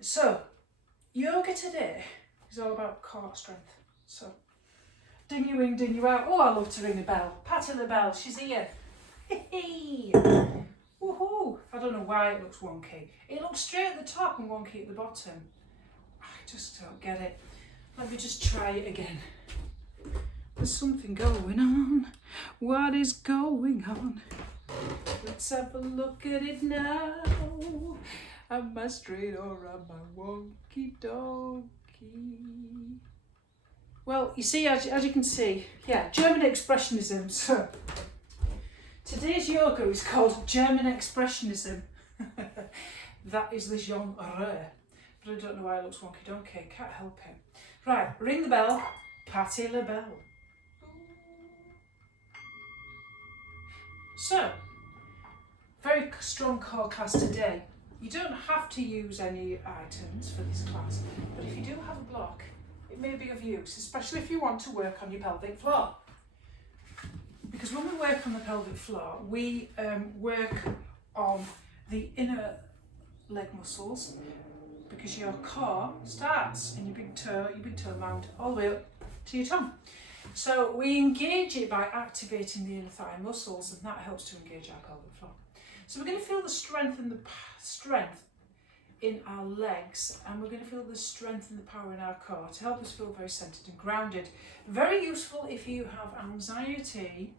So, yoga today is all about core strength. So, ding you in, ding you out. Oh, I love to ring a bell. Patty LaBelle, she's here. Hey! Woohoo! I don't know why it looks wonky. It looks straight at the top and wonky at the bottom. I just don't get it. Let me just try it again. There's something going on. What is going on? Let's have a look at it now. Am I straight or am I wonky donkey? Well, you see, as you can see, yeah, German Expressionism. So, today's yoga is called German Expressionism. That is the genre. But I don't know why it looks wonky donkey. Can't help it. Right, ring the bell. Patty LaBelle. So, very strong core class today. You don't have to use any items for this class, but if you do have a block, it may be of use, especially if you want to work on your pelvic floor. Because when we work on the pelvic floor, we work on the inner leg muscles, because your core starts in your big toe mound, all the way up to your tongue. So we engage it by activating the inner thigh muscles, and that helps to engage our pelvic floor. So we're going to feel the strength in our legs, and we're going to feel the strength and the power in our core to help us feel very centered and grounded. Very useful if you have anxiety.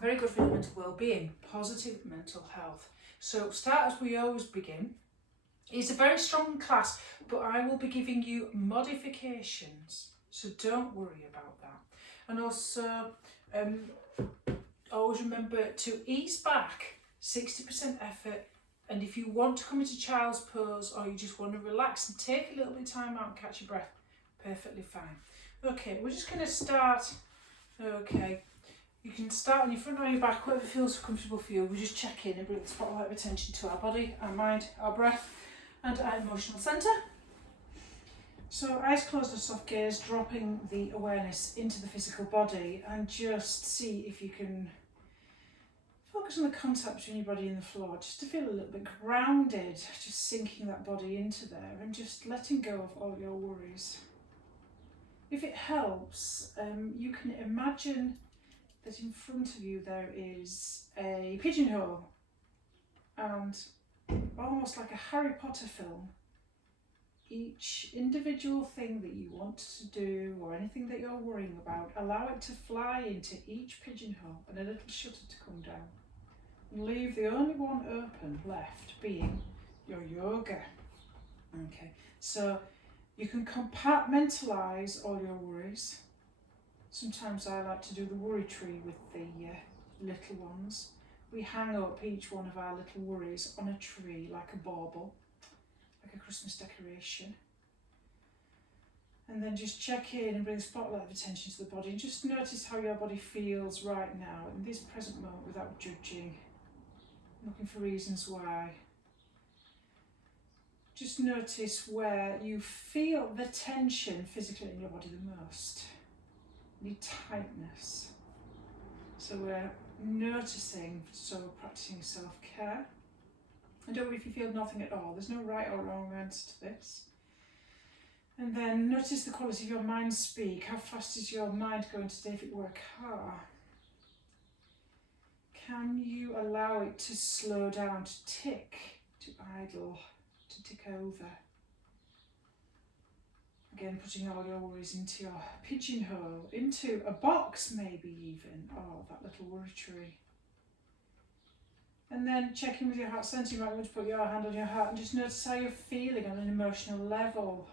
Very good for your mental well-being, positive mental health. So start as we always begin. It's a very strong class, but I will be giving you modifications, so don't worry about that. And also, always remember to ease back, 60% effort, and if you want to come into child's pose or you just want to relax and take a little bit of time out and catch your breath, perfectly fine. Okay, we're just going to start. Okay, you can start on your front or your back, whatever feels comfortable for you. We just check in and bring the spotlight of attention to our body, our mind, our breath, and our emotional centre. So eyes closed or soft gaze, dropping the awareness into the physical body, and just see if you can focus on the contact between your body and the floor, just to feel a little bit grounded, just sinking that body into there and just letting go of all your worries. If it helps, you can imagine that in front of you there is a pigeonhole, and almost like a Harry Potter film, each individual thing that you want to do or anything that you're worrying about, allow it to fly into each pigeonhole and a little shutter to come down. And leave the only one open left being your yoga. Okay, so you can compartmentalise all your worries. Sometimes I like to do the worry tree with the little ones. We hang up each one of our little worries on a tree like a bauble, like a Christmas decoration. And then just check in and bring the spotlight of attention to the body. And just notice how your body feels right now in this present moment without judging, looking for reasons why. Just notice where you feel the tension physically in your body the most. Any tightness. So we're noticing, so practicing self-care. And don't worry if you feel nothing at all. There's no right or wrong answer to this. And then notice the quality of your mind speak. How fast is your mind going today if it were a car? Can you allow it to slow down, to tick, to idle, to tick over? Again, putting all your worries into your pigeonhole, into a box maybe even, or that little worry tree. And then check in with your heart centre. You might want to put your hand on your heart and just notice how you're feeling on an emotional level.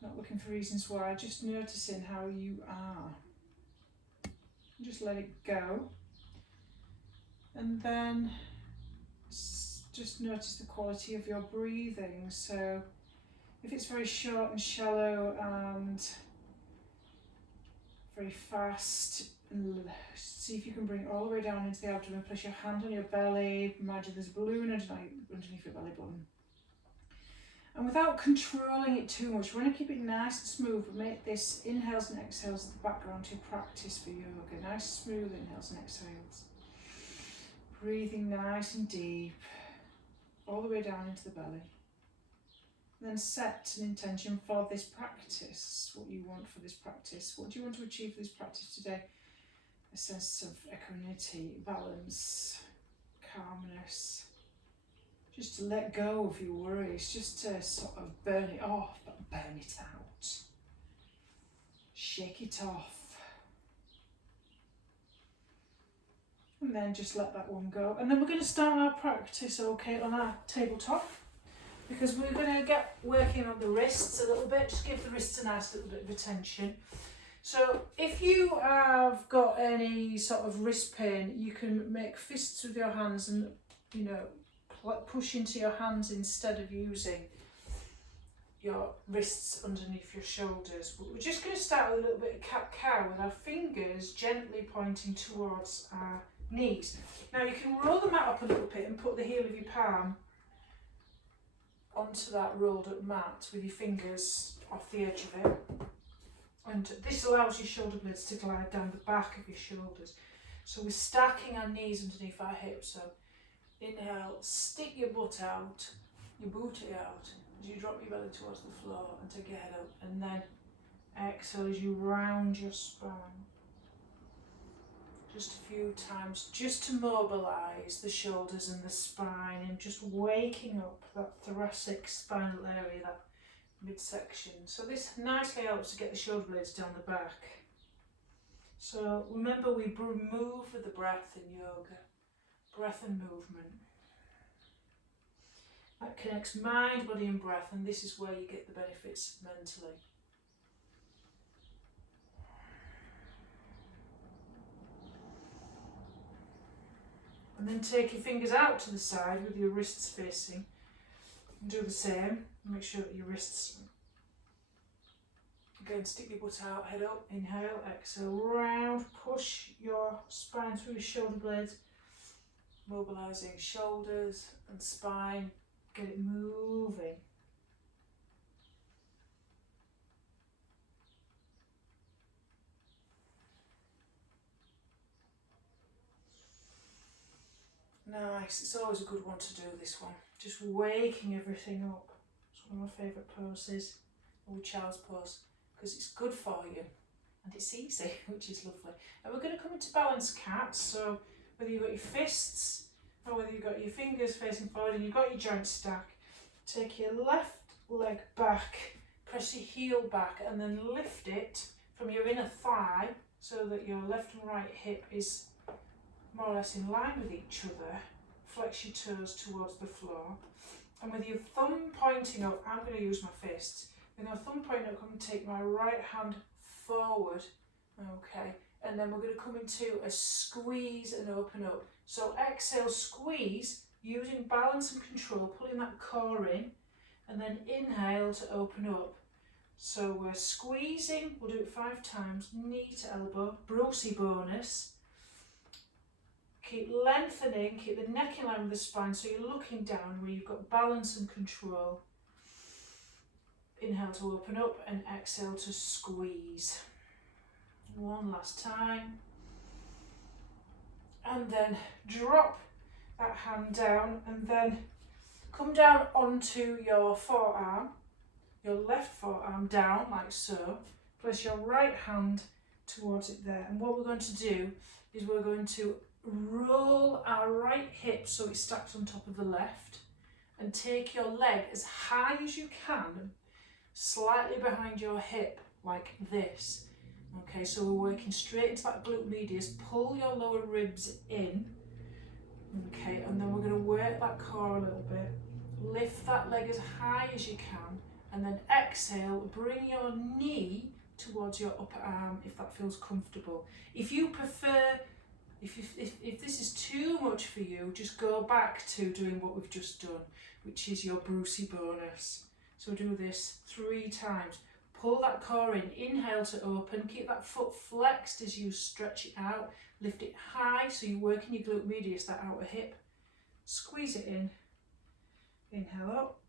Not looking for reasons why, just noticing how you are. And just let it go. And then just notice the quality of your breathing. So if it's very short and shallow and very fast, see if you can bring it all the way down into the abdomen. Place your hand on your belly. Imagine there's a balloon underneath your belly button. And without controlling it too much, we want to keep it nice and smooth, but make this inhales and exhales the background to practice for yoga. Nice smooth inhales and exhales. Breathing nice and deep, all the way down into the belly. Then set an intention for this practice, what you want for this practice. What do you want to achieve for this practice today? A sense of equanimity, balance, calmness. Just to let go of your worries, just to sort of burn it off, but burn it out. Shake it off. And then just let that one go. And then we're going to start our practice, okay, on our tabletop. Because we're going to get working on the wrists a little bit, just give the wrists a nice little bit of attention. So if you have got any sort of wrist pain, you can make fists with your hands and, you know, push into your hands instead of using your wrists underneath your shoulders. But we're just going to start with a little bit of cat-cow with our fingers gently pointing towards our knees. Now you can roll the mat up a little bit and put the heel of your palm onto that rolled up mat with your fingers off the edge of it, and this allows your shoulder blades to glide down the back of your shoulders. So we're stacking our knees underneath our hips. So inhale, stick your butt out, your booty out as you drop your belly towards the floor and take your head up, and then exhale as you round your spine. Just a few times, just to mobilise the shoulders and the spine, and just waking up that thoracic spinal area, that midsection. So this nicely helps to get the shoulder blades down the back. So remember, we move with the breath in yoga, breath and movement. That connects mind, body and breath, and this is where you get the benefits mentally. And then take your fingers out to the side with your wrists facing. And do the same. Make sure that your wrists, again, stick your butt out, head up, inhale, exhale, round, push your spine through your shoulder blades, mobilising shoulders and spine, get it moving. Nice, it's always a good one to do, this one. Just waking everything up. It's one of my favourite poses, or child's pose, because it's good for you and it's easy, which is lovely. And we're going to come into balance cat, so whether you've got your fists or whether you've got your fingers facing forward and you've got your joint stack, take your left leg back, press your heel back and then lift it from your inner thigh so that your left and right hip is more or less in line with each other. Flex your toes towards the floor, and with your thumb pointing up, I'm going to use my fists. With my thumb pointing up, I'm going to take my right hand forward, okay, and then we're going to come into a squeeze and open up. So exhale, squeeze, using balance and control, pulling that core in, and then inhale to open up. So we're squeezing, we'll do it 5 times, knee to elbow, Brucey bonus. Keep lengthening, keep the neck in line with the spine so you're looking down where you've got balance and control. Inhale to open up and exhale to squeeze. One last time. And then drop that hand down and then come down onto your forearm, your left forearm down like so. Place your right hand towards it there. And what we're going to do is we're going to roll our right hip so it's stacked on top of the left, and take your leg as high as you can, slightly behind your hip like this. Okay, so we're working straight into that glute medius. Pull your lower ribs in. Okay, and then we're going to work that core a little bit. Lift that leg as high as you can, and then exhale, bring your knee towards your upper arm if that feels comfortable. If you prefer, if this is too much for you, just go back to doing what we've just done, which is your Brucey bonus. So do this 3 times. Pull that core in, inhale to open, keep that foot flexed as you stretch it out, lift it high so you're working your glute medius, that outer hip. Squeeze it in, inhale up,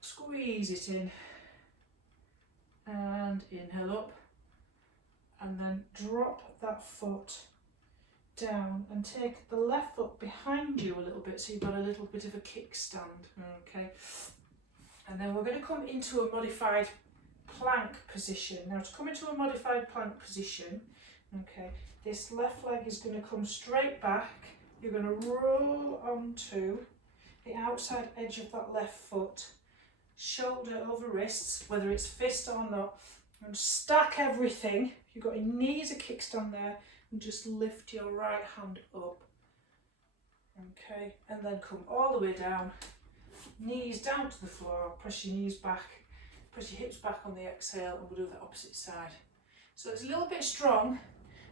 squeeze it in, and inhale up. And then drop that foot down and take the left foot behind you a little bit so you've got a little bit of a kickstand, okay? And then we're going to come into a modified plank position. Now to come into a modified plank position, okay, this left leg is going to come straight back. You're going to roll onto the outside edge of that left foot, shoulder over wrists, whether it's fist or not, and stack everything. You've got your knee as a kickstand there, and just lift your right hand up. Okay, and then come all the way down, knees down to the floor, press your knees back, press your hips back on the exhale, and we'll do the opposite side. So it's a little bit strong,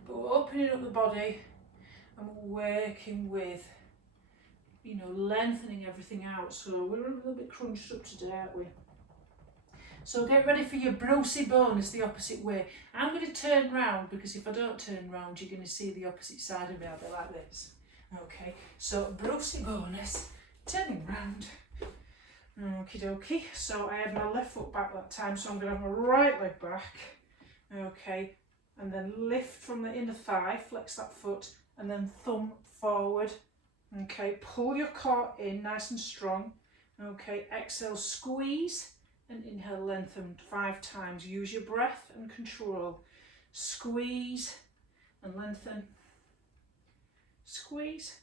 but we're opening up the body and we're working with, you know, lengthening everything out. So we're a little bit crunched up today, aren't we? So get ready for your Brucey bonus the opposite way. I'm going to turn round because if I don't turn round, you're going to see the opposite side of me. I'll be like this. Okay, so Brucey bonus, turning round. Okie dokie. So I had my left foot back that time, so I'm going to have my right leg back. Okay, and then lift from the inner thigh, flex that foot, and then thumb forward. Okay, pull your core in nice and strong. Okay, exhale, squeeze. And inhale, lengthen 5 times. Use your breath and control. Squeeze and lengthen. Squeeze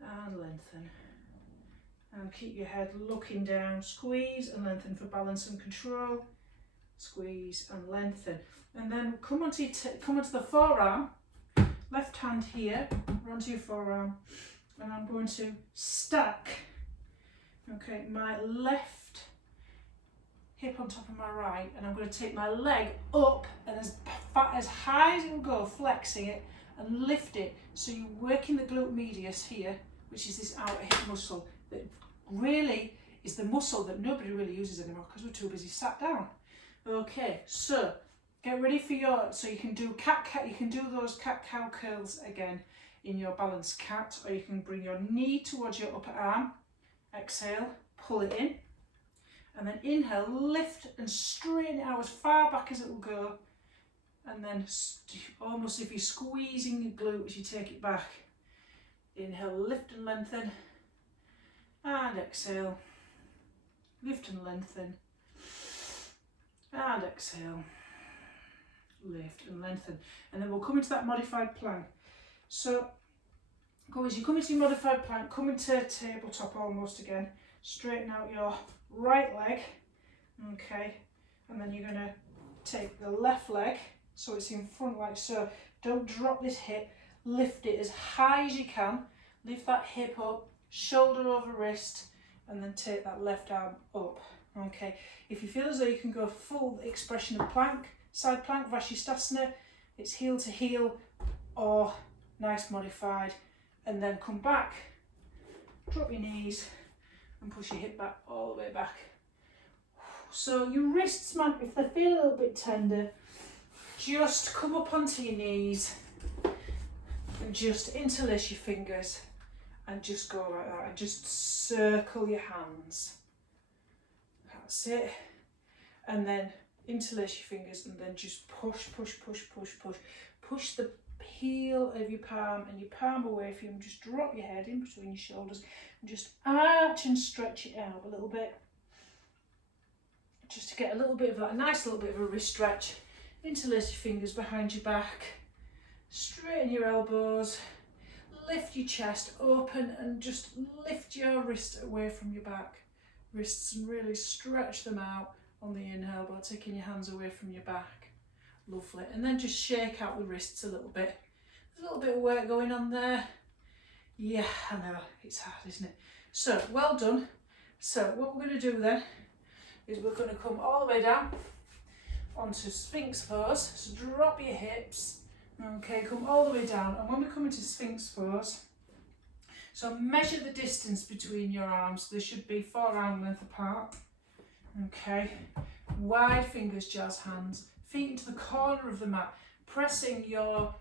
and lengthen. And keep your head looking down. Squeeze and lengthen for balance and control. Squeeze and lengthen. And then come onto the forearm. Left hand here, onto your forearm. And I'm going to stack, okay, my left hip on top of my right, and I'm going to take my leg up and as high as it will go, flexing it and lift it. So you're working the glute medius here, which is this outer hip muscle that really is the muscle that nobody really uses anymore because we're too busy sat down. Okay, so get ready for so you can do you can do those cat-cow curls again in your balanced cat, or you can bring your knee towards your upper arm. Exhale, pull it in. And then inhale, lift and straighten it out as far back as it will go. And then almost if you're squeezing your glute as you take it back. Inhale, lift and lengthen. And exhale, lift and lengthen. And exhale, lift and lengthen. And then we'll come into that modified plank. So as you come into your modified plank, come into tabletop almost again. Straighten out your right leg, okay, and then you're going to take the left leg so it's in front like so. Don't drop this hip, lift it as high as you can, lift that hip up, shoulder over wrist, and then take that left arm up. Okay, if you feel as though you can go full expression of plank, side plank, Vashisthasana, it's heel to heel or nice modified, and then come back, drop your knees, and push your hip back all the way back. So your wrists, man, if they feel a little bit tender, just come up onto your knees and just interlace your fingers and just go like that and just circle your hands. That's it. And then interlace your fingers and then just push, push, push, push, push. Push the heel of your palm and your palm away from you, and just drop your head in between your shoulders and just arch and stretch it out a little bit, just to get a little bit of that nice little bit of a wrist stretch. Interlace your fingers behind your back, straighten your elbows, lift your chest open and just lift your wrist away from your back wrists and really stretch them out on the inhale by taking your hands away from your back. Lovely. And then just shake out the wrists a little bit. There's a little bit of work going on there. Yeah, I know, it's hard, isn't it? So, well done. So, what we're going to do then is we're going to come all the way down onto Sphinx pose. So, drop your hips. Okay, come all the way down. And when we come into Sphinx pose, so measure the distance between your arms. They should be 4 arm length apart. Okay, wide fingers, jazz hands. Feet into the corner of the mat, pressing your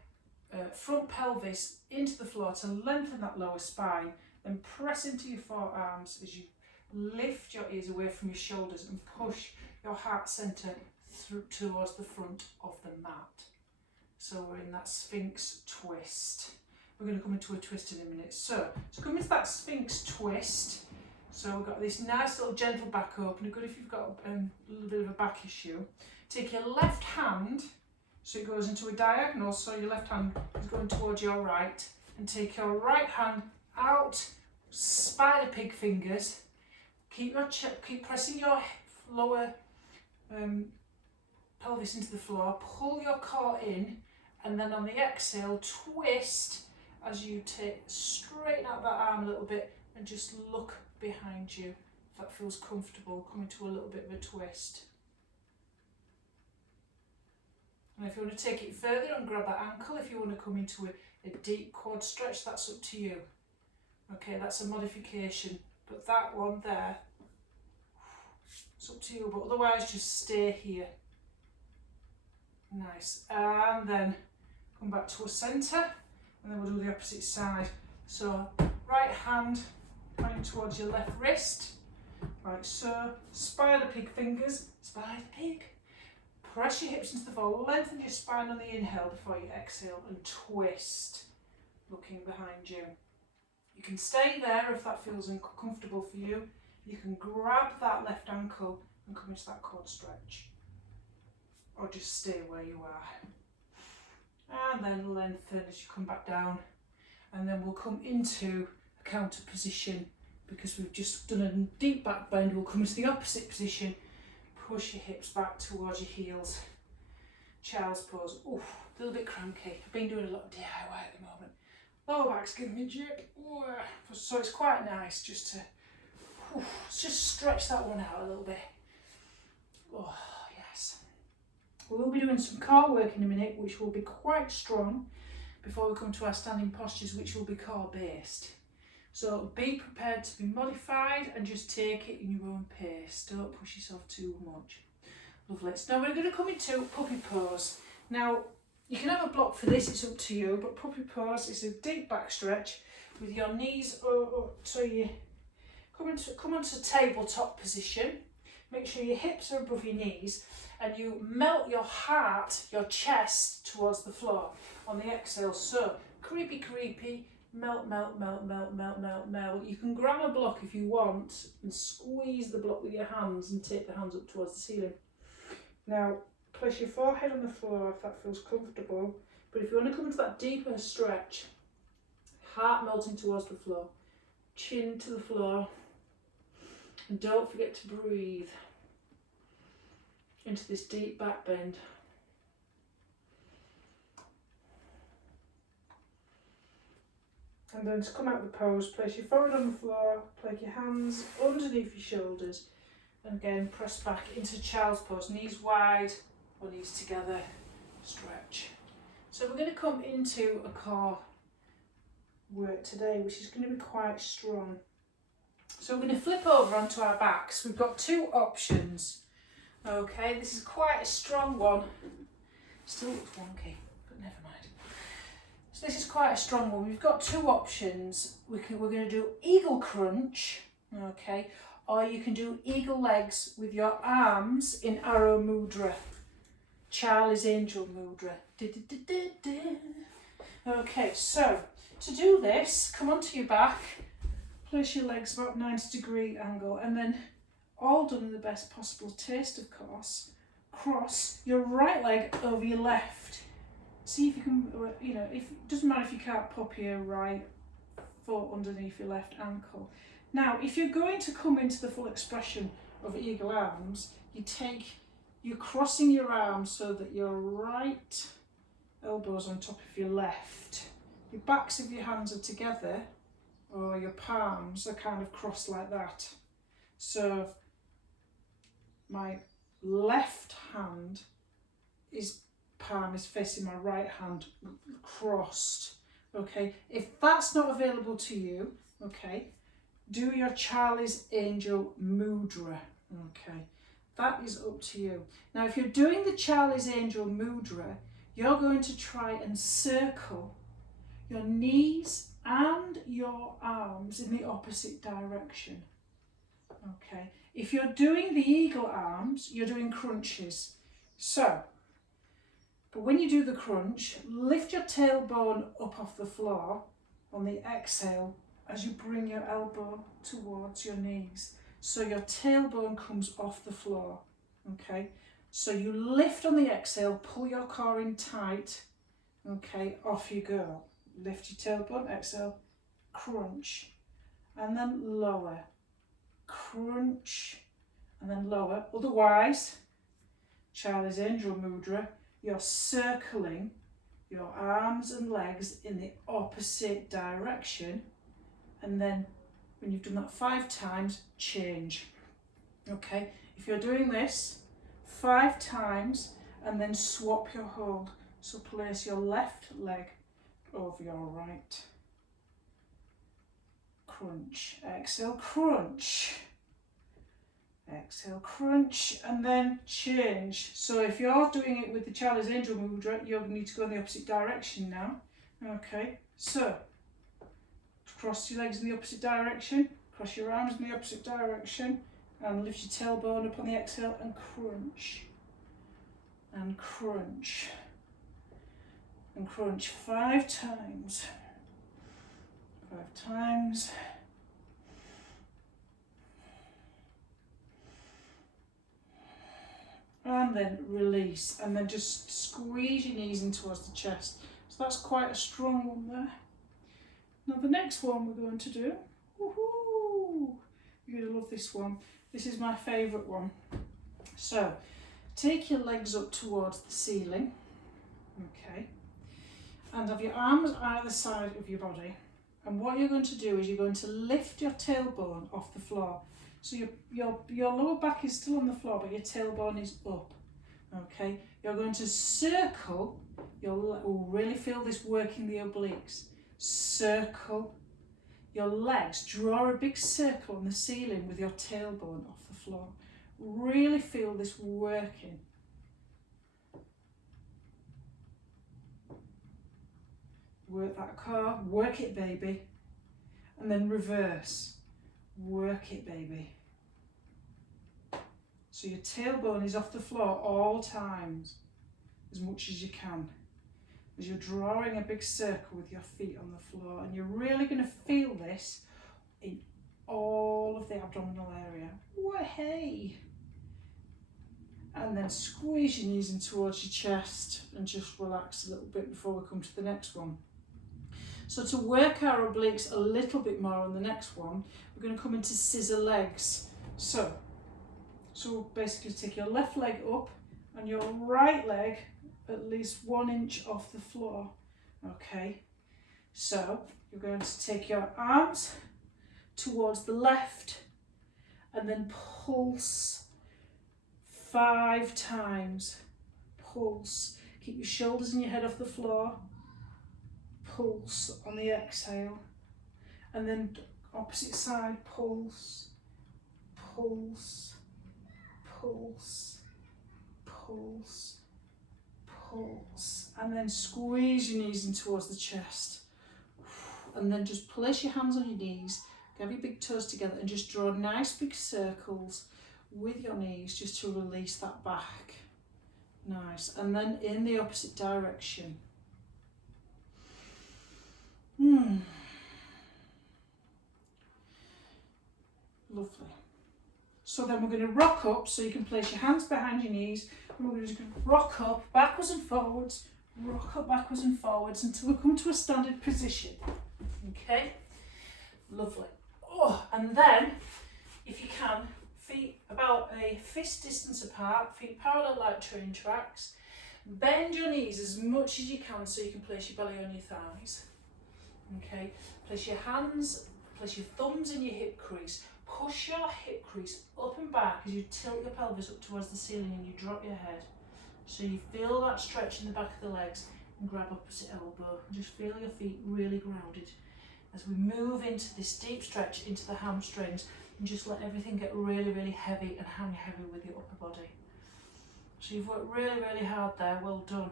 front pelvis into the floor to lengthen that lower spine. Then press into your forearms as you lift your ears away from your shoulders and push your heart centre through towards the front of the mat. So we're in that Sphinx twist. We're going to come into a twist in a minute. So to come into that Sphinx twist, so we've got this nice little gentle back opener, good if you've got a little bit of a back issue. Take your left hand, so it goes into a diagonal, so your left hand is going towards your right, and take your right hand out, spider pig fingers, keep pressing your lower pelvis into the floor, pull your core in, and then on the exhale, twist as you straighten out that arm a little bit and just look behind you. If that feels comfortable, come into a little bit of a twist. And if you want to take it further and grab that ankle, if you want to come into a deep quad stretch, that's up to you. Okay, that's a modification, but that one there, it's up to you, but otherwise just stay here. Nice, and then come back to a centre, and then we'll do the opposite side. So right hand pointing towards your left wrist, like so, spider pig fingers, spider pig. Press your hips into the floor, lengthen your spine on the inhale before you exhale, and twist, looking behind you. You can stay there if that feels uncomfortable for you. You can grab that left ankle and come into that quad stretch, or just stay where you are. And then lengthen as you come back down, and then we'll come into a counter position because we've just done a deep back bend. We'll come into the opposite position, push your hips back towards your heels. Child's pose. Oof, a little bit cranky. I've been doing a lot of DIY at the moment. Lower back's giving me jip. So it's quite nice just to just stretch that one out a little bit. Oh, yes. We will be doing some core work in a minute, which will be quite strong before we come to our standing postures, which will be core based. So be prepared to be modified and just take it in your own pace. Don't push yourself too much. Lovely. So now we're going to come into puppy pose. Now you can have a block for this, it's up to you, but puppy pose is a deep back stretch with your knees so you come onto tabletop position. Make sure your hips are above your knees and you melt your heart, your chest towards the floor on the exhale. So creepy, melt. You can grab a block if you want and squeeze the block with your hands and take the hands up towards the ceiling. Now place your forehead on the floor if that feels comfortable, but if you want to come into that deeper stretch, heart melting towards the floor, chin to the floor, and don't forget to breathe into this deep back bend. And then to come out of the pose, place your forehead on the floor, place your hands underneath your shoulders, and again press back into child's pose, knees wide or knees together, stretch. So we're going to come into a core work today, which is going to be quite strong. So we're going to flip over onto our backs. We've got two options. Okay, this is quite a strong one. Still looks wonky, but never mind. So this is quite a strong one. We've got two options. We're going to do eagle crunch, okay, or you can do eagle legs with your arms in arrow mudra, Charlie's Angel mudra. Okay, so to do this, come onto your back, place your legs about 90-degree angle, and then all done in the best possible taste, of course, cross your right leg over your left. See if you can, it doesn't matter if you can't pop your right foot underneath your left ankle. Now, if you're going to come into the full expression of eagle arms, you're crossing your arms so that your right elbow's on top of your left. Your backs of your hands are together, or your palms are kind of crossed like that. So my left hand palm is facing my right hand crossed. Okay, if that's not available to you, okay, do your Charlie's Angel mudra. Okay, that is up to you. Now, if you're doing the Charlie's Angel mudra, you're going to try and circle your knees and your arms in the opposite direction. Okay, if you're doing the eagle arms, you're doing crunches. So But when you do the crunch, lift your tailbone up off the floor on the exhale as you bring your elbow towards your knees. So your tailbone comes off the floor, okay? So you lift on the exhale, pull your core in tight, okay, off you go. Lift your tailbone, exhale, crunch, and then lower, crunch, and then lower. Otherwise, Charlie's Angel Mudra, you're circling your arms and legs in the opposite direction, and then when you've done that 5 times, change. Okay, if you're doing this 5 times and then swap your hold, so place your left leg over your right. Crunch, exhale, crunch. Exhale, crunch, and then change. So if you're doing it with the Charlie's Angel Mudra, you're going to need to go in the opposite direction now. Okay, so cross your legs in the opposite direction, cross your arms in the opposite direction, and lift your tailbone up on the exhale and crunch. And crunch. And crunch 5 times. 5 times. And then release, and then just squeeze your knees in towards the chest. So that's quite a strong one there. Now the next one we're going to do, woohoo! You're going to love this one. This is my favourite one. So take your legs up towards the ceiling, okay, and have your arms either side of your body. And what you're going to do is you're going to lift your tailbone off the floor. So your lower back is still on the floor, but your tailbone is up, okay? You're going to circle, you'll really feel this working the obliques. Circle your legs, draw a big circle on the ceiling with your tailbone off the floor. Really feel this working. Work that core, work it baby, and then reverse. Work it, baby. So your tailbone is off the floor all times, as much as you can, as you're drawing a big circle with your feet on the floor, and you're really going to feel this in all of the abdominal area. Way! And then squeeze your knees in towards your chest and just relax a little bit before we come to the next one. So to work our obliques a little bit more on the next one, we're going to come into scissor legs. So basically take your left leg up and your right leg at least 1 inch off the floor. Okay, so you're going to take your arms towards the left and then pulse 5 times. Pulse. Keep your shoulders and your head off the floor. Pulse on the exhale, and then opposite side, pulse, pulse, pulse, pulse, pulse, and then squeeze your knees in towards the chest, and then just place your hands on your knees, grab your big toes together and just draw nice big circles with your knees just to release that back. Nice, and then in the opposite direction. Lovely. So then we're going to rock up, so you can place your hands behind your knees, and we're just going to rock up backwards and forwards, rock up backwards and forwards until we come to a standard position. Okay, lovely. Oh, and then if you can, feet about a fist distance apart, feet parallel like train tracks. Bend your knees as much as you can so you can place your belly on your thighs. Okay, place your hands, place your thumbs in your hip crease, push your hip crease up and back as you tilt your pelvis up towards the ceiling and you drop your head. So you feel that stretch in the back of the legs and grab opposite elbow. Just feel your feet really grounded as we move into this deep stretch into the hamstrings, and just let everything get really, really heavy and hang heavy with your upper body. So you've worked really, really hard there, well done.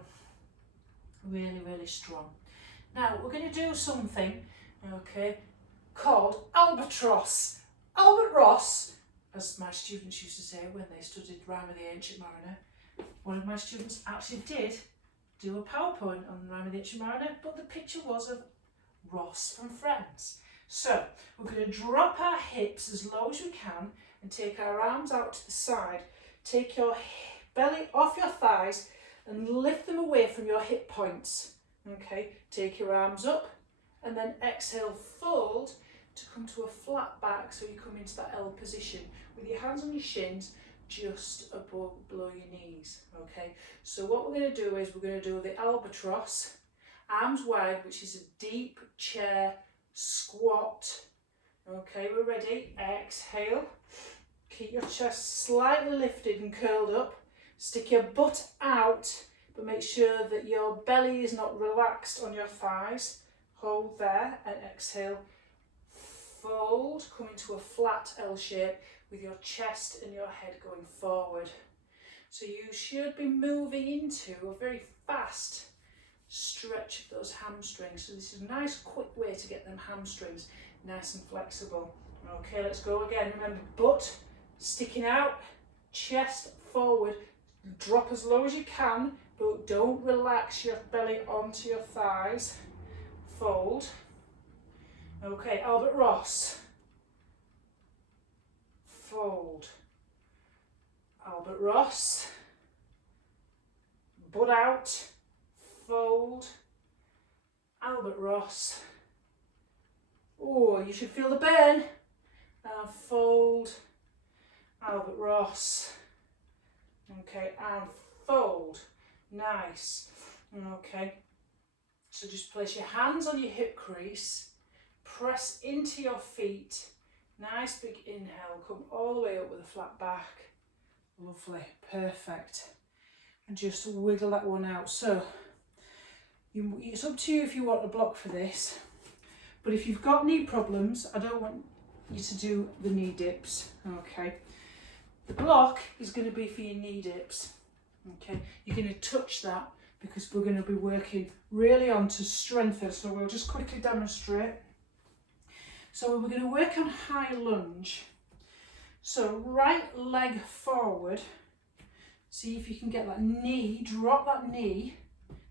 Really, really strong. Now we're going to do something, okay, called albatross. Albert Ross, as my students used to say when they studied Rime of the Ancient Mariner, one of my students actually did do a PowerPoint on Rhyme the Ancient Mariner, but the picture was of Ross from Friends. So we're going to drop our hips as low as we can and take our arms out to the side. Take your belly off your thighs and lift them away from your hip points. Okay, take your arms up and then exhale, fold to come to a flat back, so you come into that L position with your hands on your shins just above, below your knees. Okay, so what we're going to do is we're going to do the albatross, arms wide, which is a deep chair squat. Okay, we're ready. Exhale, keep your chest slightly lifted and curled up, stick your butt out, but make sure that your belly is not relaxed on your thighs. Hold there and exhale, fold, come into a flat L shape with your chest and your head going forward. So you should be moving into a very fast stretch of those hamstrings. So this is a nice quick way to get them hamstrings nice and flexible. Okay, let's go again. Remember, butt sticking out, chest forward, drop as low as you can, but don't relax your belly onto your thighs. Fold. Okay, Albert Ross. Fold. Albert Ross. Butt out. Fold. Albert Ross. Oh, you should feel the burn. And fold. Albert Ross. Okay, and fold. Nice. Okay. So just place your hands on your hip crease. Press into your feet. Nice big inhale. Come all the way up with a flat back. Lovely. Perfect. And just wiggle that one out. So it's up to you if you want a block for this. But if you've got knee problems, I don't want you to do the knee dips. Okay. The block is going to be for your knee dips. Okay. You're going to touch that because we're going to be working really on to strengthen. So we'll just quickly demonstrate. So we're going to work on high lunge. So right leg forward. See if you can get that knee, drop that knee,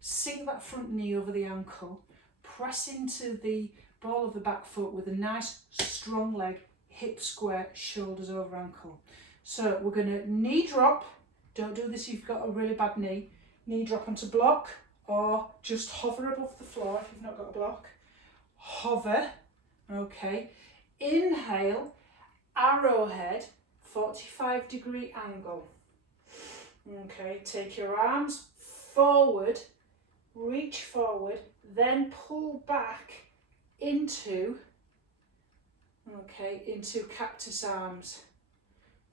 sink that front knee over the ankle, press into the ball of the back foot with a nice strong leg, hip square, shoulders over ankle. So we're going to knee drop. Don't do this if you've got a really bad knee. Knee drop onto block or just hover above the floor if you've not got a block. Hover. Okay, inhale, arrowhead, 45-degree angle. Okay, take your arms forward, reach forward, then pull back into cactus arms.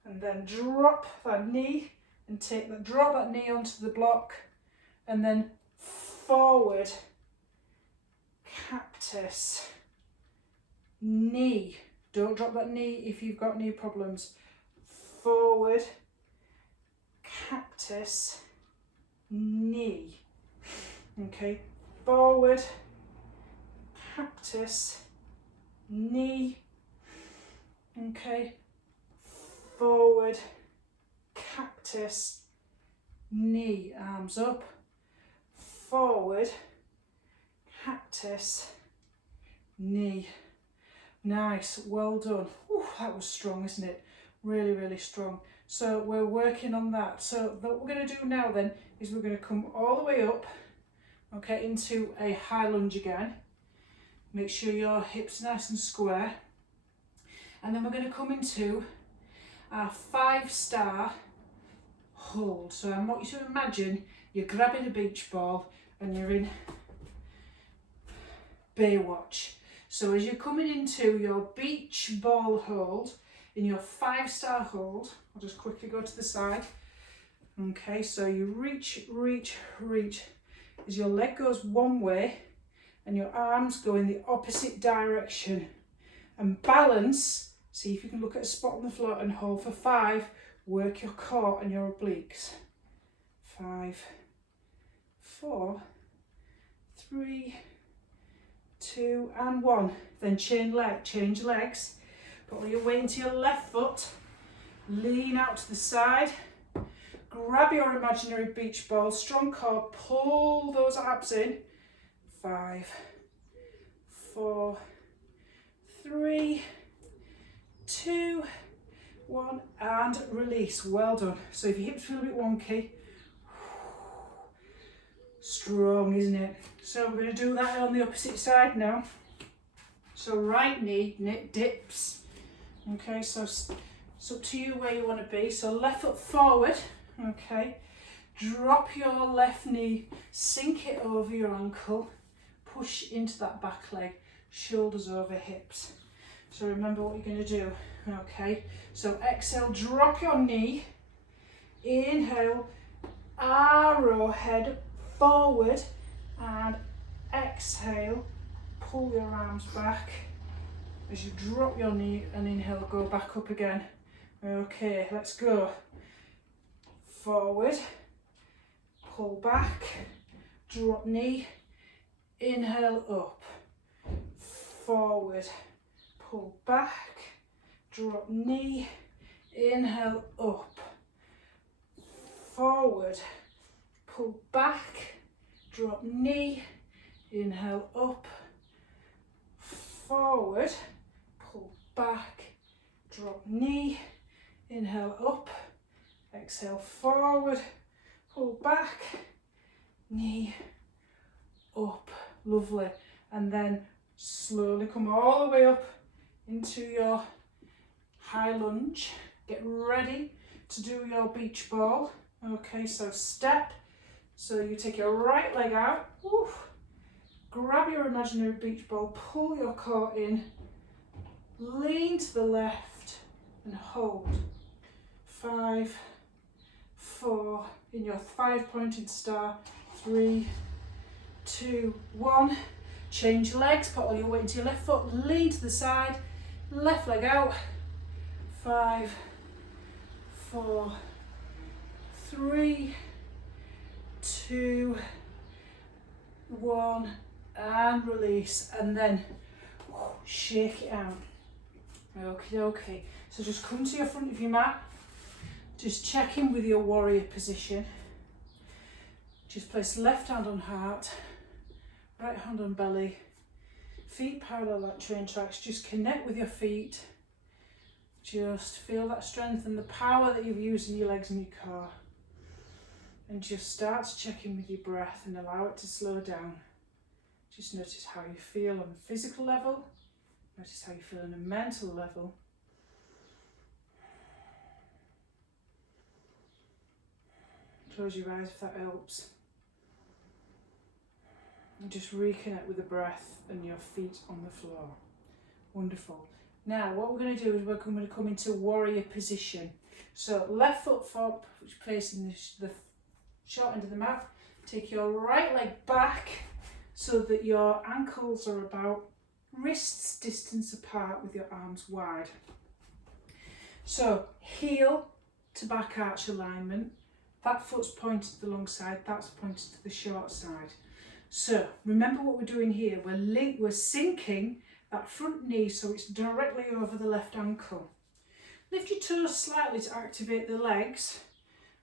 And then drop that knee and drop that knee onto the block and then forward, cactus. Knee, don't drop that knee if you've got knee problems. Forward, cactus, knee. Okay, forward, cactus, knee. Okay, forward, cactus, knee. Arms up, forward, cactus, knee. Nice, well done. Ooh, that was strong, isn't it? Really, really strong. So we're working on that. So what we're going to do now then is we're going to come all the way up, okay, into a high lunge again. Make sure your hips are nice and square. And then we're going to come into our 5-star hold. So I want you to imagine you're grabbing a beach ball and you're in Baywatch. So as you're coming into your beach ball hold, in your 5-star hold, I'll just quickly go to the side. Okay, so you reach, reach, reach. As your leg goes one way and your arms go in the opposite direction. And balance, see if you can look at a spot on the floor and hold for 5. Work your core and your obliques. 5, 4, 3, 2 and 1. Then change legs. Put all your weight into your left foot. Lean out to the side. Grab your imaginary beach ball, strong core, pull those abs in. 5, 4, 3, 2, 1, and release. Well done. So if your hips feel a bit wonky, strong, isn't it? So we're going to do that on the opposite side now. So right knee dips. Okay, so it's up to you where you want to be. So left foot forward. Okay, drop your left knee, sink it over your ankle, push into that back leg, shoulders over hips. So remember what you're going to do. Okay, so exhale, drop your knee, inhale, arrowhead forward, and exhale, pull your arms back as you drop your knee and inhale, go back up again. Okay, let's go. Forward, pull back, drop knee, inhale up, forward, pull back, drop knee, inhale up, forward, pull back, drop knee, inhale up, forward, pull back, drop knee, inhale up, exhale forward, pull back, knee, up, lovely. And then slowly come all the way up into your high lunge. Get ready to do your beach ball. Okay, so step. So you take your right leg out, grab your imaginary beach ball, pull your core in, lean to the left and hold. 5, 4, in your 5-pointed star, 3, 2, 1. Change legs, put all your weight into your left foot, lean to the side, left leg out. 5, 4, 3, 2, 1, and release, and then shake it out. Okay, so just come to your front of your mat, just check in with your warrior position. Just place left hand on heart, right hand on belly, feet parallel like train tracks. Just connect with your feet, just feel that strength and the power that you've used in your legs and your core. And just start to check in with your breath and allow it to slow down. Just notice how you feel on a physical level. Notice how you feel on a mental level. Close your eyes if that helps. And just reconnect with the breath and your feet on the floor. Wonderful. Now what we're going to do is we're going to come into warrior position. So left foot forward, which placing the short end of the mat. Take your right leg back so that your ankles are about wrists distance apart with your arms wide. So heel to back arch alignment. That foot's pointed to the long side, that's pointed to the short side. So remember what we're doing here. We're sinking that front knee so it's directly over the left ankle. Lift your toes slightly to activate the legs,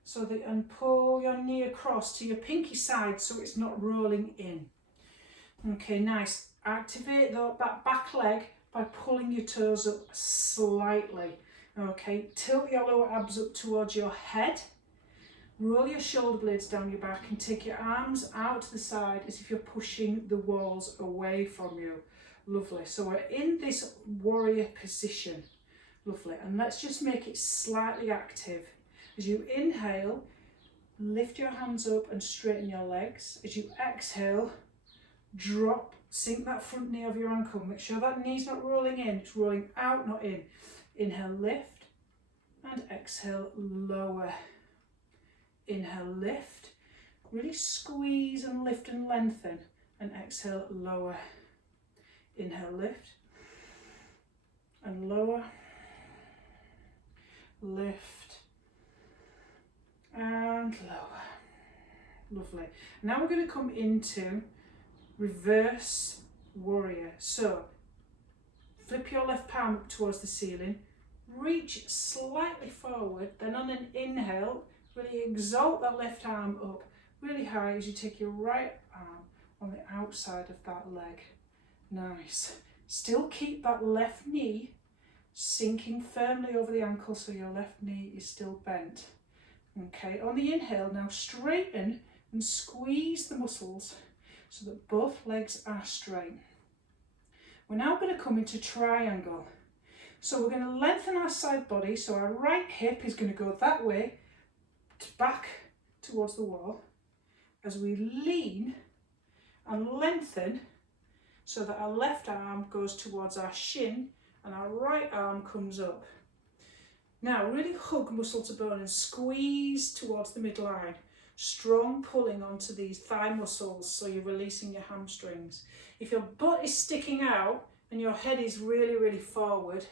so that, and pull your knee across to your pinky side so it's not rolling in. Okay, nice. Activate that back leg by pulling your toes up slightly. Okay, tilt your lower abs up towards your head. Roll your shoulder blades down your back and take your arms out to the side as if you're pushing the walls away from you. Lovely. So we're in this warrior position. Lovely. And let's just make it slightly active. As you inhale, lift your hands up and straighten your legs. As you exhale, drop, sink that front knee over your ankle. Make sure that knee's not rolling in, it's rolling out, not in. Inhale, lift, and exhale, lower. Inhale, lift, really squeeze and lift and lengthen, and exhale, lower. Inhale, lift, and lower, lift, and lower. Lovely. Now we're going to come into reverse warrior. So flip your left palm up towards the ceiling, reach slightly forward, then on an inhale, Really exalt that left arm up really high as you take your right arm on the outside of that leg. Nice. Still keep that left knee sinking firmly over the ankle so your left knee is still bent. Okay, on the inhale, now straighten and squeeze the muscles so that both legs are straight. We're now going to come into triangle. So we're going to lengthen our side body, so our right hip is going to go that way, back towards the wall, as we lean and lengthen so that our left arm goes towards our shin and our right arm comes up. Now really hug muscle to bone and squeeze towards the midline. Strong pulling onto these thigh muscles so you're releasing your hamstrings. If your butt is sticking out and your head is really forward,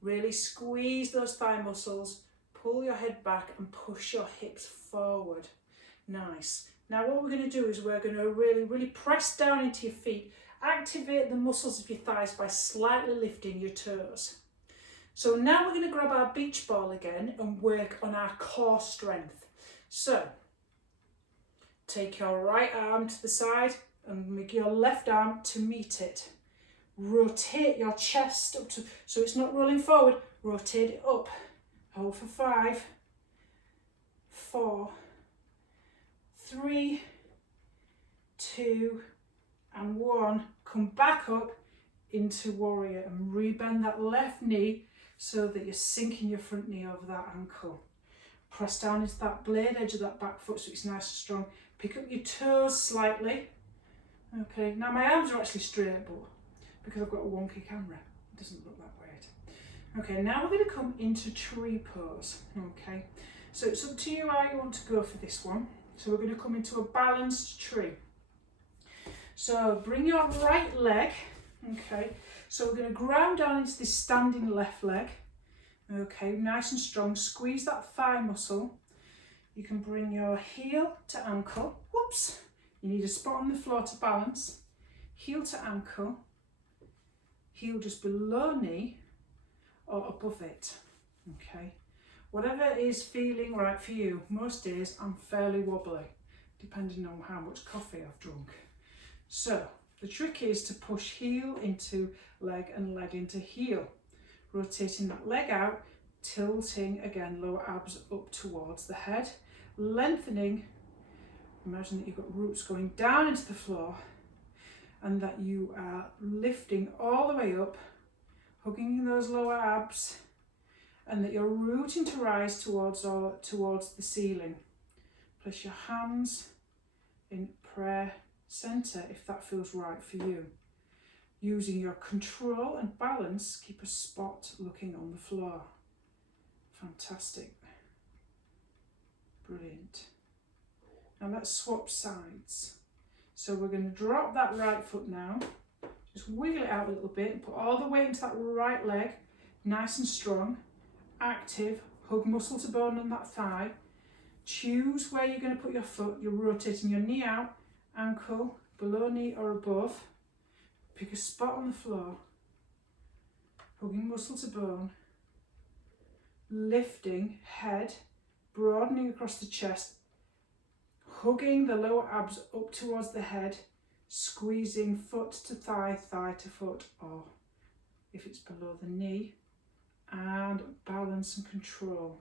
really squeeze those thigh muscles, pull your head back and push your hips forward. Nice. Now what we're going to do is we're going to really press down into your feet. Activate the muscles of your thighs by slightly lifting your toes. So now we're going to grab our beach ball again and work on our core strength. So take your right arm to the side and make your left arm to meet it. Rotate your chest up to, so it's not rolling forward, rotate it up. Hold for 5, 4, 3, 2, and 1. Come back up into warrior and rebend that left knee so that you're sinking your front knee over that ankle. Press down into that blade edge of that back foot so it's nice and strong. Pick up your toes slightly. Okay, now my arms are actually straight, but because I've got a wonky camera, it doesn't look that way. Okay, now we're going to come into tree pose. Okay, so it's up to you how you want to go for this one. So we're going to come into a balanced tree. So bring your right leg, okay, so we're going to ground down into this standing left leg, okay, nice and strong, squeeze that thigh muscle. You can bring your heel to ankle, whoops, you need a spot on the floor to balance, heel to ankle, heel just below knee or above it, okay. Whatever is feeling right for you. Most days I'm fairly wobbly, depending on how much coffee I've drunk. So the trick is to push heel into leg and leg into heel. Rotating that leg out, tilting again, lower abs up towards the head. Lengthening, imagine that you've got roots going down into the floor and that you are lifting all the way up, hugging those lower abs, and that you're rooting to rise towards the ceiling. Place your hands in prayer center if that feels right for you. Using your control and balance, keep a spot looking on the floor. Fantastic. Brilliant. Now let's swap sides. So we're going to drop that right foot now. Just wiggle it out a little bit and put all the weight into that right leg, nice and strong. Active, hug muscle to bone on that thigh. Choose where you're going to put your foot. You're rotating your knee out, ankle, below knee or above. Pick a spot on the floor. Hugging muscle to bone. Lifting head, broadening across the chest. Hugging the lower abs up towards the head. Squeezing foot to thigh, thigh to foot, or if it's below the knee. And balance and control.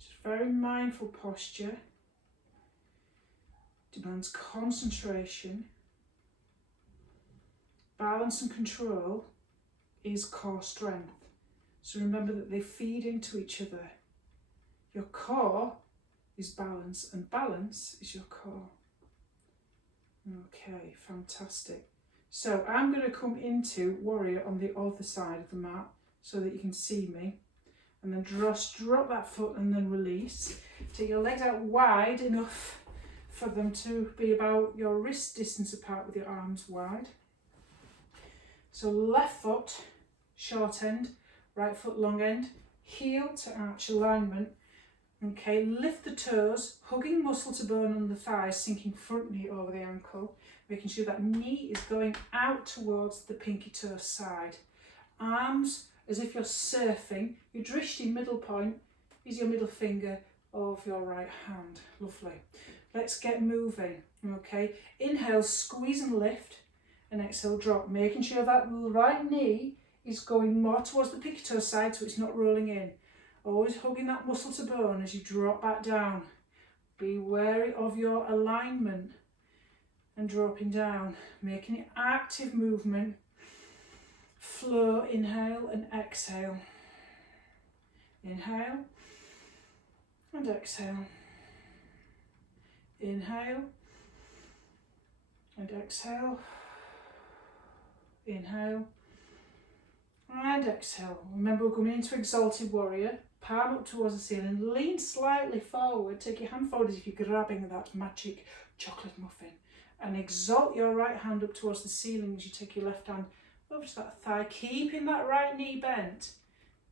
Just very mindful posture. Demands concentration. Balance and control is core strength. So remember that they feed into each other. Your core is balance and balance is your core. Okay, fantastic. So I'm going to come into warrior on the other side of the mat, so that you can see me, and then just drop that foot and then release. Take your legs out wide enough for them to be about your wrist distance apart with your arms wide. So left foot, short end, right foot, long end, heel to arch alignment. Okay, lift the toes, hugging muscle to bone on the thighs, sinking front knee over the ankle, making sure that knee is going out towards the pinky toe side. Arms as if you're surfing. Your drishti middle point is your middle finger of your right hand. Lovely. Let's get moving. Okay, inhale, squeeze and lift, and exhale, drop, making sure that right knee is going more towards the pinky toe side so it's not rolling in. Always hugging that muscle to bone as you drop back down. Be wary of your alignment and dropping down, making it active movement. Flow, inhale and exhale. Inhale and exhale. Inhale and exhale. Inhale and exhale. Remember, we're coming into Exalted Warrior. Palm up towards the ceiling. Lean slightly forward. Take your hand forward as if you're grabbing that magic chocolate muffin. And exalt your right hand up towards the ceiling as you take your left hand over to that thigh, keeping that right knee bent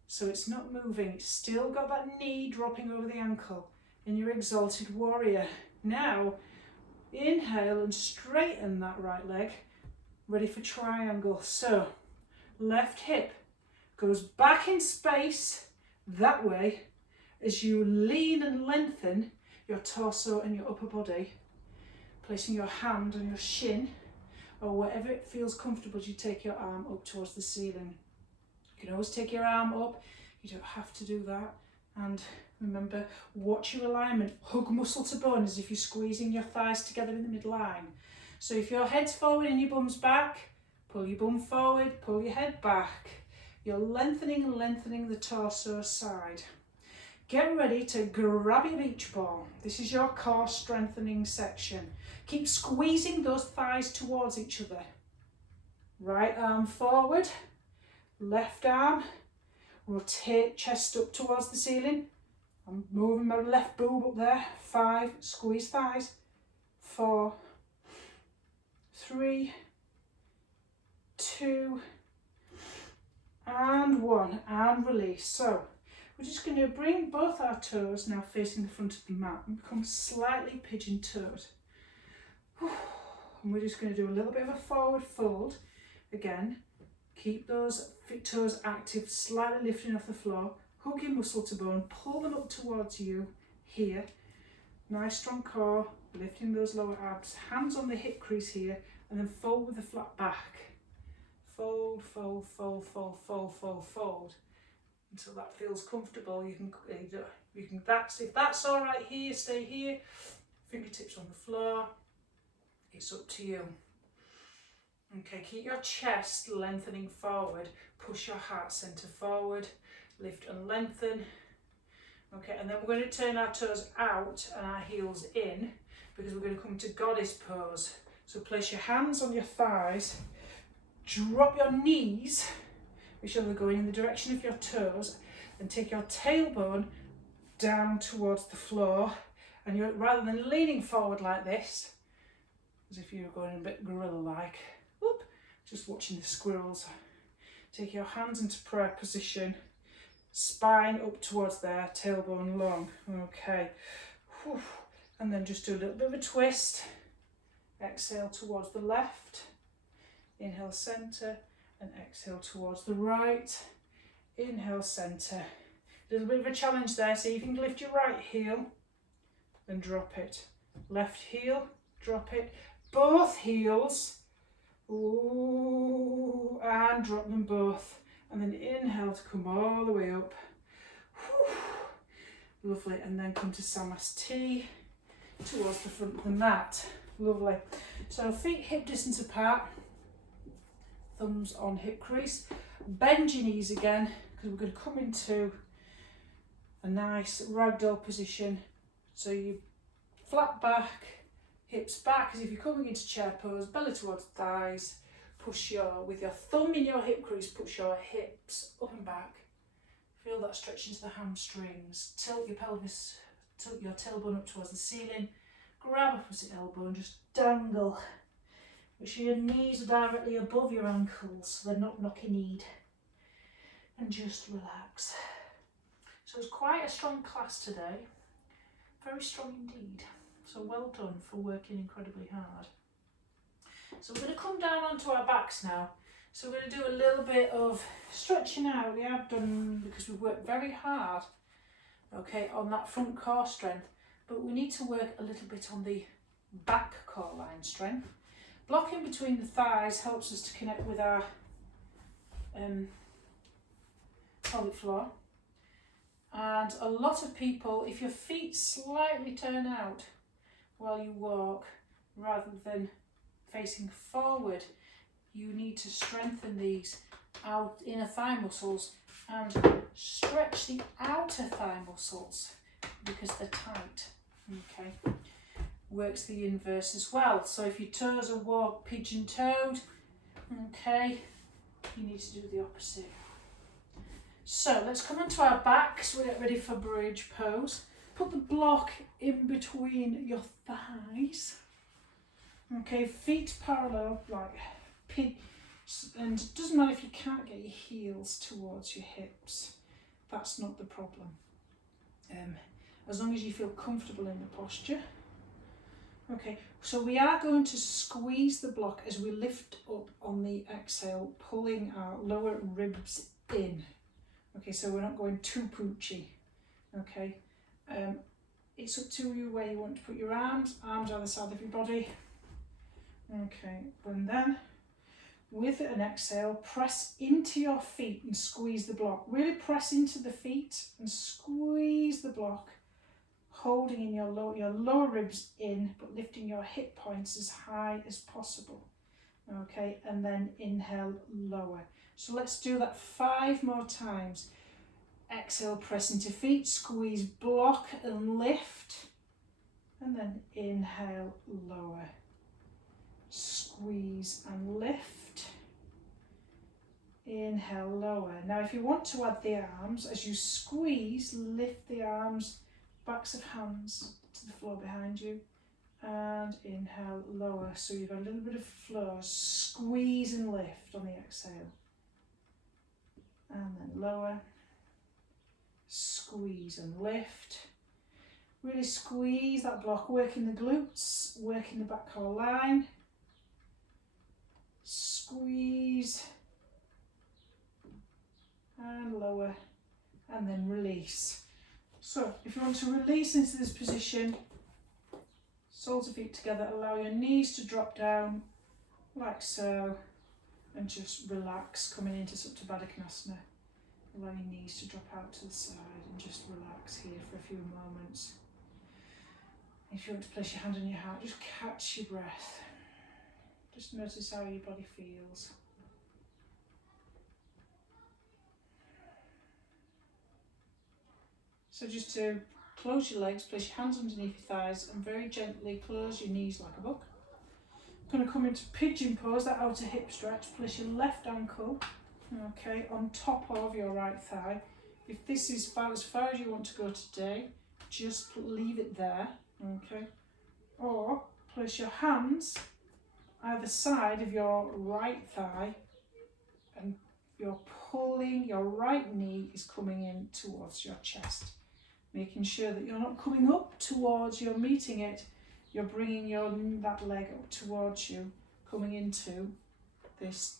so it's not moving. It's still got that knee dropping over the ankle in your Exalted Warrior. Now, inhale and straighten that right leg, ready for triangle. So, left hip goes back in space that way as you lean and lengthen your torso and your upper body, placing your hand on your shin or wherever it feels comfortable as you take your arm up towards the ceiling. You can always take your arm up, you don't have to do that. And remember, watch your alignment, hug muscle to bone as if you're squeezing your thighs together in the midline. So if your head's forward and your bum's back, pull your bum forward, pull your head back. You're lengthening and lengthening the torso side. Get ready to grab your beach ball. This is your core strengthening section. Keep squeezing those thighs towards each other. Right arm forward, left arm, rotate chest up towards the ceiling. I'm moving my left boob up there. 5, squeeze thighs. 4, 3, 2, and 1, and release. So we're just going to bring both our toes now facing the front of the mat and become slightly pigeon-toed. And we're just going to do a little bit of a forward fold. Again, keep those toes active, slightly lifting off the floor. Hug your muscle to bone, pull them up towards you here. Nice strong core, lifting those lower abs. Hands on the hip crease here, and then fold with the flat back. Fold, fold, fold, fold, fold, fold, fold. Until that feels comfortable. You can if that's all right here, stay here. Fingertips on the floor. It's up to you. Okay, keep your chest lengthening forward. Push your heart center forward. Lift and lengthen. Okay, and then we're going to turn our toes out and our heels in because we're going to come to goddess pose. So place your hands on your thighs. Drop your knees, which are going in the direction of your toes, and take your tailbone down towards the floor. And you're, rather than leaning forward like this, as if you were going a bit gorilla-like, whoop, just watching the squirrels. Take your hands into prayer position, spine up towards there, tailbone long. Okay, whew. And then just do a little bit of a twist. Exhale towards the left. Inhale, centre, and exhale towards the right. Inhale, centre. A little bit of a challenge there, so you can lift your right heel and drop it. Left heel, drop it. Both heels, ooh, and drop them both. And then inhale to come all the way up. Whew. Lovely, and then come to Samasthi towards the front of the mat. Lovely. So feet hip distance apart. Thumbs on hip crease. Bend your knees again because we're going to come into a nice ragdoll position. So you flat back, hips back as if you're coming into chair pose, belly towards thighs. Push with your thumb in your hip crease, push your hips up and back. Feel that stretch into the hamstrings. Tilt your pelvis, tilt your tailbone up towards the ceiling. Grab opposite elbow and just dangle. Make sure your knees are directly above your ankles so they're not knock-kneed. And just relax. So it's quite a strong class today. Very strong indeed. So well done for working incredibly hard. So we're going to come down onto our backs now. So we're going to do a little bit of stretching out the abdomen because we've worked very hard okay, on that front core strength, but we need to work a little bit on the back core line strength. Blocking between the thighs helps us to connect with our pelvic floor. And a lot of people, if your feet slightly turn out while you walk rather than facing forward, you need to strengthen these inner thigh muscles and stretch the outer thigh muscles because they're tight. Okay, works the inverse as well. So if your toes are walk pigeon-toed, okay, you need to do the opposite. So let's come onto our backs. We'll get ready for bridge pose. Put the block in between your thighs. Okay, feet parallel, like and it doesn't matter if you can't get your heels towards your hips. That's not the problem. As long as you feel comfortable in the posture. Okay, so we are going to squeeze the block as we lift up on the exhale, pulling our lower ribs in. Okay, so we're not going too poochy. Okay, it's up to you where you want to put your arms either side of your body. Okay, and then with an exhale, press into your feet and squeeze the block. Really press into the feet and squeeze the block, holding in your lower ribs in, but lifting your hip points as high as possible. Okay, and then inhale, lower. So let's do that 5 more times. Exhale, press into feet, squeeze, block and lift. And then inhale, lower. Squeeze and lift. Inhale, lower. Now if you want to add the arms, as you squeeze, lift the arms, backs of hands to the floor behind you. And inhale, lower. So you've got a little bit of flow. Squeeze and lift on the exhale. And then lower. Squeeze and lift. Really squeeze that block, working the glutes, working the back core line. Squeeze. And lower. And then release. So if you want to release into this position, soles of feet together, allow your knees to drop down like so, and just relax, coming into Supta Baddha Konasana. Allow your knees to drop out to the side and just relax here for a few moments. If you want to place your hand on your heart, just catch your breath. Just notice how your body feels. So just to close your legs, place your hands underneath your thighs and very gently close your knees like a book. I'm going to come into pigeon pose, that outer hip stretch. Place your left ankle, okay, on top of your right thigh. If this is as far as you want to go today, just leave it there, okay. Or place your hands either side of your right thigh and you're pulling, your right knee is coming in towards your chest. Making sure that you're not coming up towards, you're meeting it, you're bringing that leg up towards you, coming into this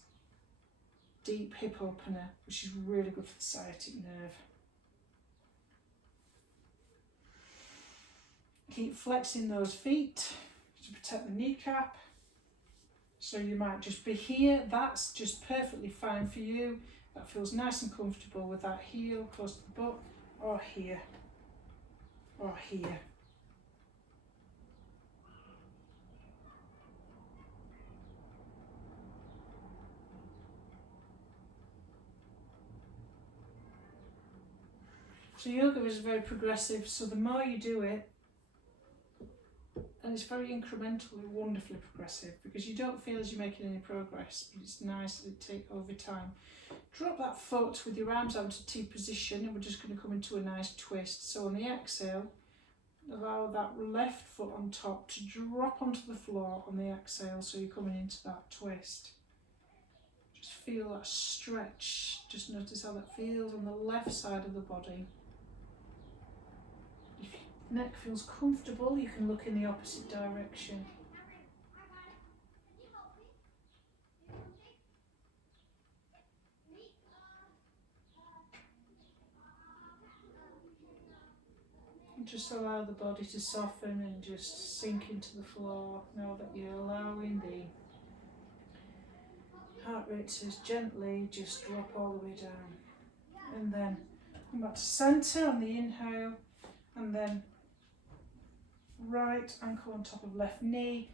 deep hip opener, which is really good for the sciatic nerve. Keep flexing those feet to protect the kneecap. So you might just be here, that's just perfectly fine for you. That feels nice and comfortable with that heel close to the butt, or here. Or here. So yoga is very progressive, so the more you do it, and it's very incrementally, wonderfully progressive, because you don't feel as you're making any progress, but it's nice that it takes over time. Drop that foot with your arms out into T position, and we're just going to come into a nice twist. So on the exhale, allow that left foot on top to drop onto the floor on the exhale, so you're coming into that twist. Just feel that stretch, just notice how that feels on the left side of the body. If your neck feels comfortable, you can look in the opposite direction. And just allow the body to soften and just sink into the floor. Know that you're allowing the heart rate to gently just drop all the way down. And then come back to centre on the inhale, and then right ankle on top of left knee.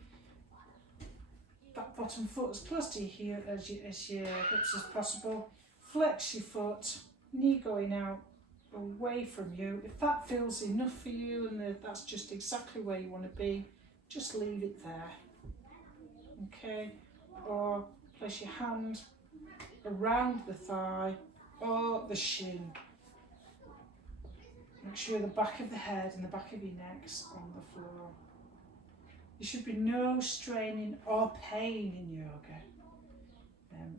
That bottom foot as close to your heel as your hips as possible. Flex your foot, knee going out away from you. If that feels enough for you and that's just exactly where you want to be, just leave it there. Okay? Or place your hand around the thigh or the shin. Make sure the back of the head and the back of your neck's on the floor. There should be no straining or pain in yoga.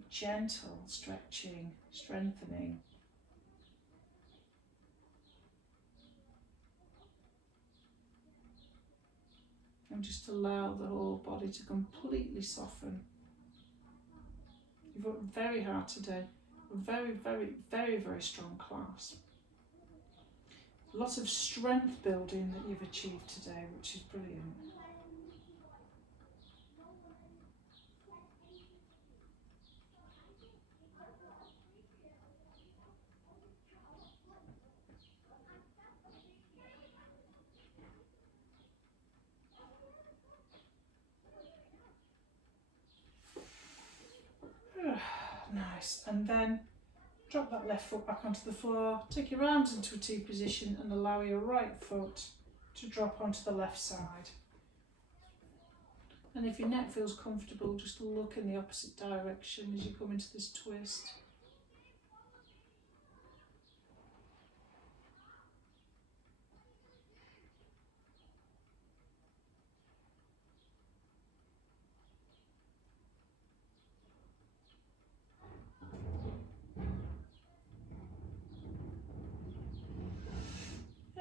Gentle stretching, strengthening. And just allow the whole body to completely soften. You've worked very hard today. A very, very, very, very strong class. Lots of strength building that you've achieved today, which is brilliant. Nice. And then drop that left foot back onto the floor. Take your arms into a T position and allow your right foot to drop onto the left side. And if your neck feels comfortable, just look in the opposite direction as you come into this twist.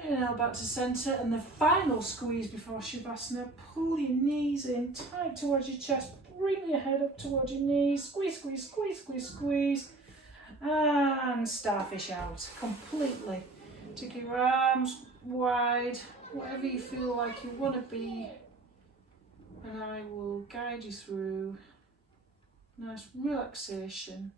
And now back to centre, and the final squeeze before Shavasana. Pull your knees in tight towards your chest, bring your head up towards your knees, squeeze, squeeze, squeeze, squeeze, squeeze, and starfish out completely. Take your arms wide, whatever you feel like you want to be, and I will guide you through nice relaxation.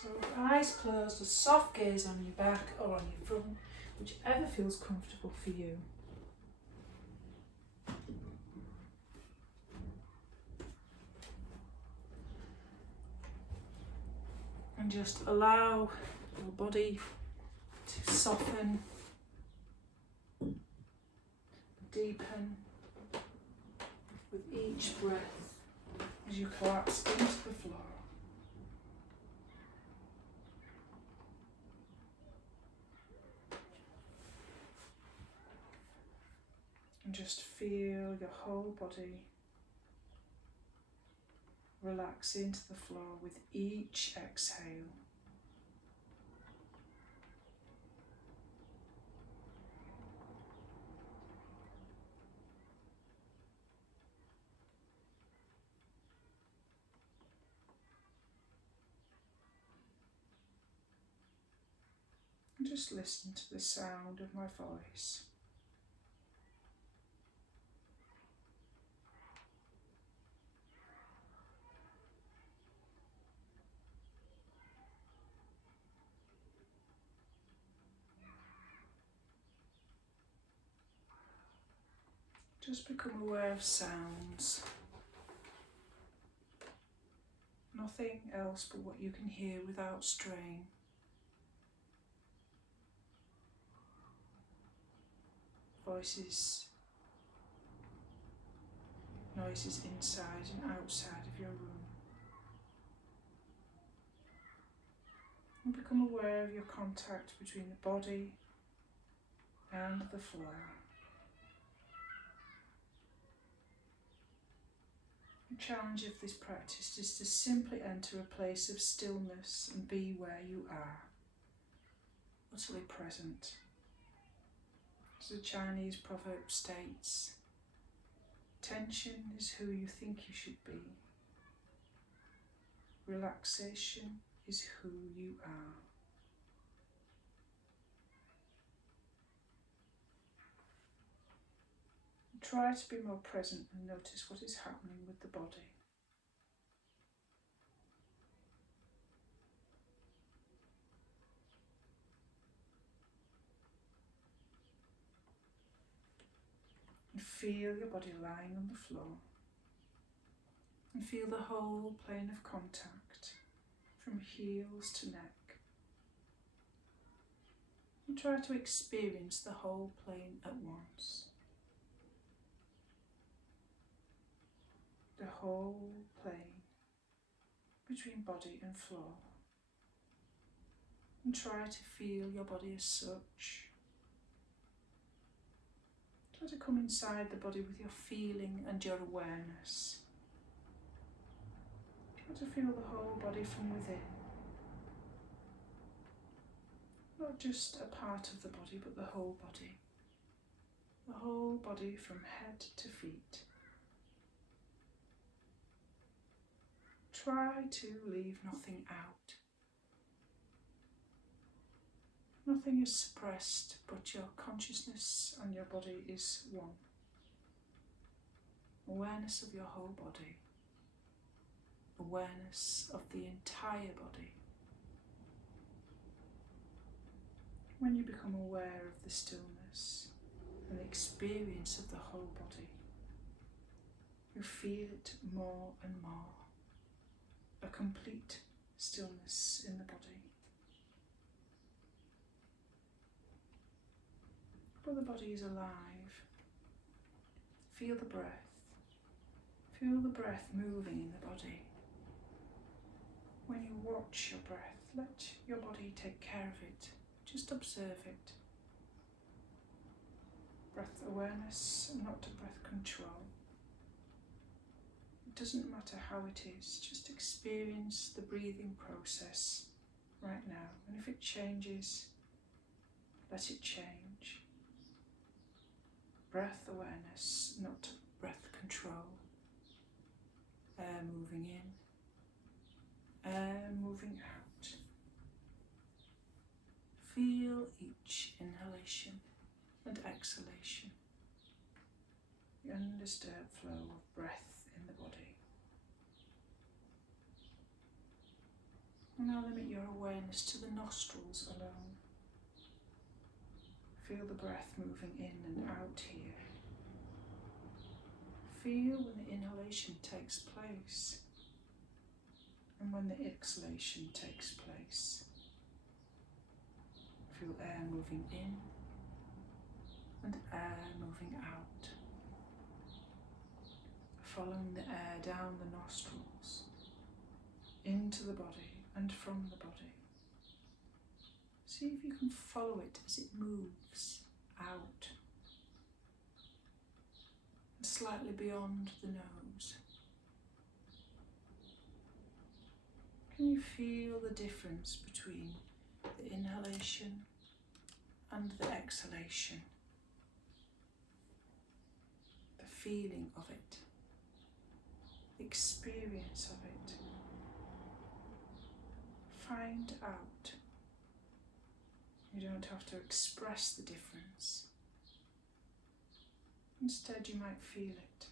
So eyes closed, a soft gaze on your back or on your front, whichever feels comfortable for you. And just allow your body to soften, deepen with each breath as you collapse into the floor. And just feel your whole body relax into the floor with each exhale. And just listen to the sound of my voice. Just become aware of sounds. Nothing else but what you can hear without strain. Voices, noises inside and outside of your room. And become aware of your contact between the body and the floor. The challenge of this practice is to simply enter a place of stillness and be where you are, utterly present. As the Chinese proverb states, tension is who you think you should be. Relaxation is who you are. Try to be more present and notice what is happening with the body. And feel your body lying on the floor. And feel the whole plane of contact from heels to neck. And try to experience the whole plane at once. The whole plane between body and floor. And try to feel your body as such. Try to come inside the body with your feeling and your awareness. Try to feel the whole body from within. Not just a part of the body, but the whole body. The whole body from head to feet. Try to leave nothing out. Nothing is suppressed, but your consciousness and your body is one. Awareness of your whole body. Awareness of the entire body. When you become aware of the stillness and the experience of the whole body, you feel it more and more. A complete stillness in the body. But the body is alive. Feel the breath. Feel the breath moving in the body. When you watch your breath, let your body take care of it. Just observe it. Breath awareness, not breath control. It doesn't matter how it is, just experience the breathing process right now. And if it changes, let it change. Breath awareness, not breath control. Air moving in, air moving out. Feel each inhalation and exhalation, the undisturbed flow of breath in the body. And now limit your awareness to the nostrils alone. Feel the breath moving in and out here. Feel when the inhalation takes place and when the exhalation takes place. Feel air moving in and air moving out. Following the air down the nostrils, into the body and from the body. See if you can follow it as it moves out and slightly beyond the nose. Can you feel the difference between the inhalation and the exhalation? The feeling of it, the experience of it. Find out. You don't have to express the difference. Instead, you might feel it.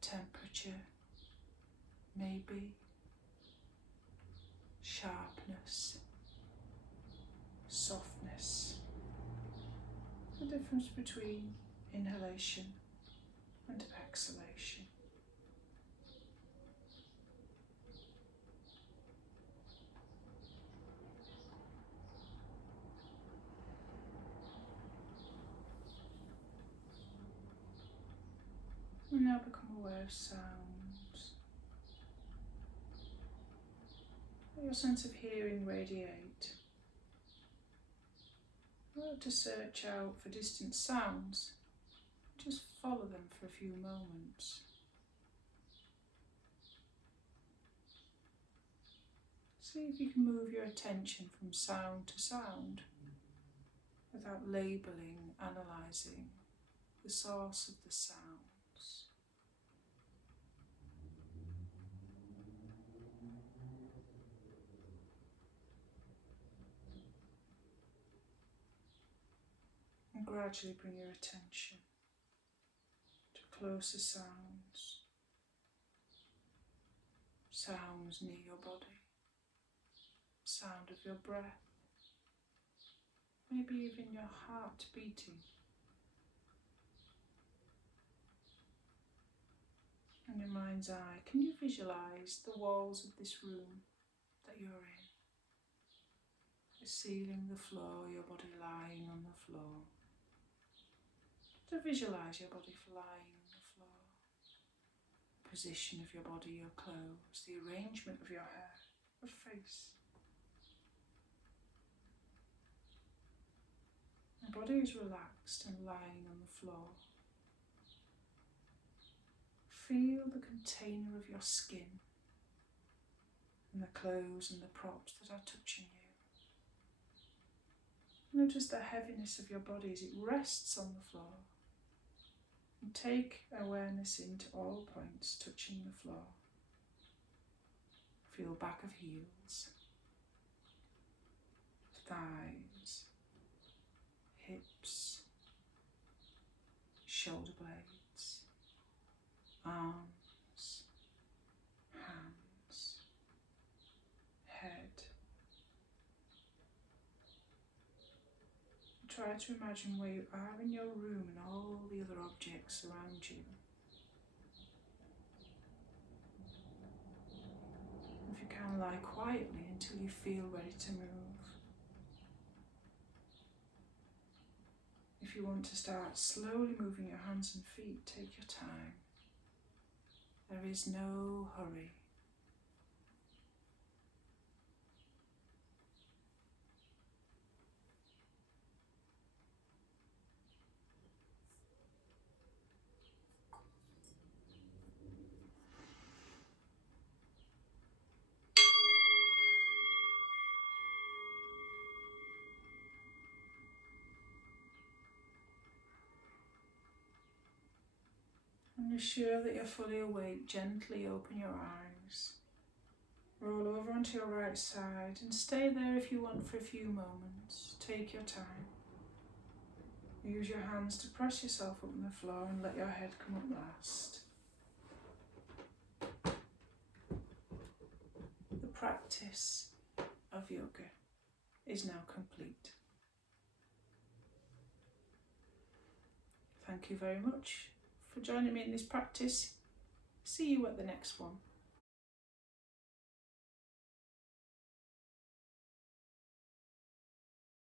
Temperature, maybe. Sharpness, softness. The difference between inhalation and exhalation. We now become aware of sounds. Let your sense of hearing radiate. Not to search out for distant sounds, just follow them for a few moments. See if you can move your attention from sound to sound without labelling, analysing the source of the sounds. gradually bring your attention to closer sounds, sounds near your body, sound of your breath, maybe even your heart beating. In your mind's eye, can you visualize the walls of this room that you're in? The ceiling, the floor, your body lying on the floor. So visualize your body lying on the floor. The position of your body, your clothes, the arrangement of your hair, your face. Your body is relaxed and lying on the floor. Feel the container of your skin and the clothes and the props that are touching you. Notice the heaviness of your body as it rests on the floor. And take awareness into all points touching the floor. Feel back of heels, thighs, hips, shoulder blades, arms, hands, head. Try to imagine where you are in your room and all the other objects around you. If you can, lie quietly until you feel ready to move. If you want to start slowly moving your hands and feet, take your time. There is no hurry. When you're sure that you're fully awake, gently open your eyes. Roll over onto your right side and stay there if you want for a few moments. Take your time. Use your hands to press yourself up on the floor and let your head come up last. The practice of yoga is now complete. Thank you very much for joining me in this practice. See you at the next one.